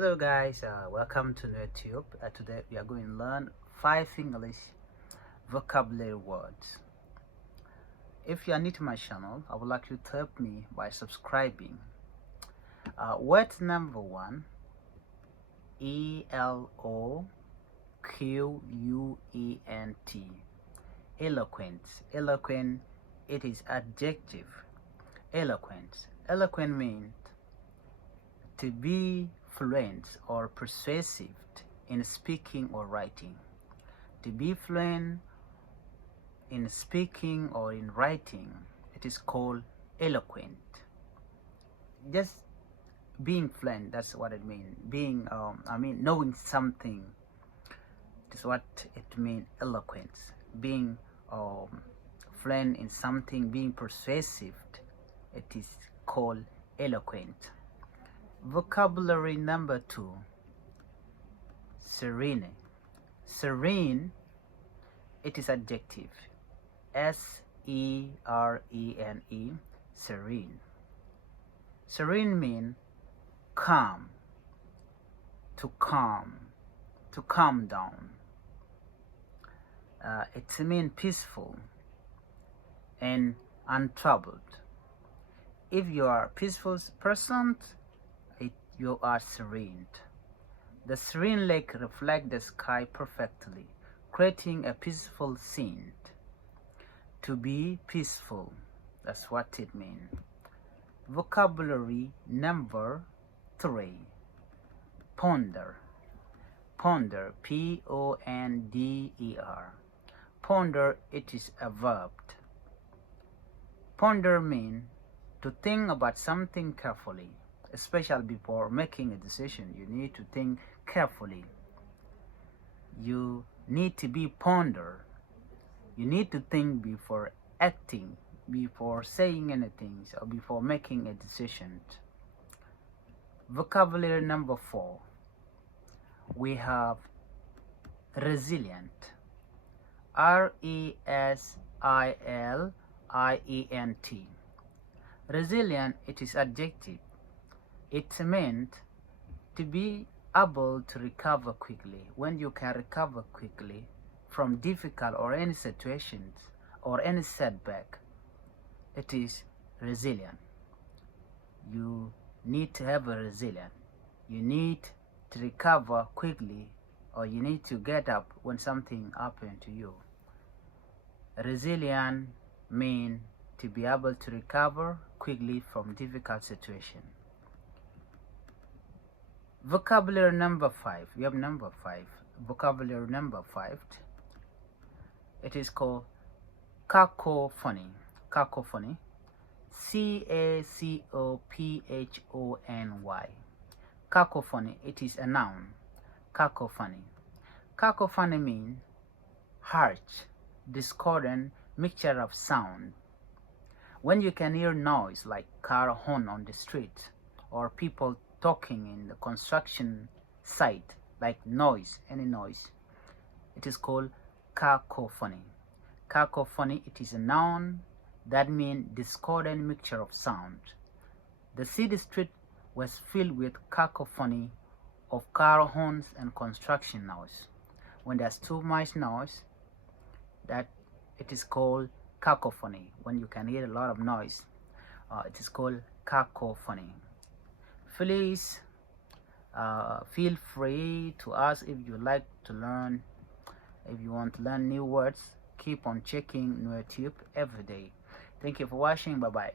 Hello guys, welcome to NerdTube. Today we are going to learn 5 English vocabulary words. If you are new to my channel, I would like you to help me by subscribing. Word number 1, eloquent. Eloquent. Eloquent, it is adjective. Eloquent means to be fluent or persuasive in speaking or writing. To be fluent in speaking or in writing, it is called eloquent. Just being fluent, that's what it means. Knowing something is what it means, eloquence. Being fluent in something, being persuasive, it is called eloquent. Vocabulary number 2, serene. Serene, it is adjective. S-E-R-E-N-E, serene. Serene means calm, to calm down. It means peaceful and untroubled. If you are a peaceful person, you are serene. The serene lake reflects the sky perfectly, creating a peaceful scene. To be peaceful, that's what it means. Vocabulary number 3, ponder. Ponder, P-O-N-D-E-R. Ponder, it is a verb. Ponder means to think about something carefully. Especially before making a decision, you need to think carefully. You need to be ponder. You need to think before acting, before saying anything, or before making a decision. Vocabulary number 4, we have resilient. R-E-S-I-L-I-E-N-T. Resilient, it is adjective. It meant to be able to recover quickly. When you can recover quickly from difficult or any situations or any setback, it is resilient. You need to have a resilient. You need to recover quickly, or you need to get up when something happened to you. Resilient means to be able to recover quickly from difficult situations. Vocabulary number 5. We have number 5. Vocabulary number 5. It is called cacophony. Cacophony. C-A-C-O-P-H-O-N-Y. Cacophony. It is a noun. Cacophony. Cacophony means harsh, discordant mixture of sound. When you can hear noise like car horn on the street or people talking in the construction site, like noise, any noise, it is called cacophony. Cacophony, it is a noun that means discordant mixture of sound. The city street was filled with cacophony of car horns and construction noise. When there's too much noise, that it is called cacophony. When you can hear a lot of noise, it is called cacophony. Please feel free to ask if you like to learn. If you want to learn new words, keep on checking NerdTube every day. Thank you for watching. Bye bye.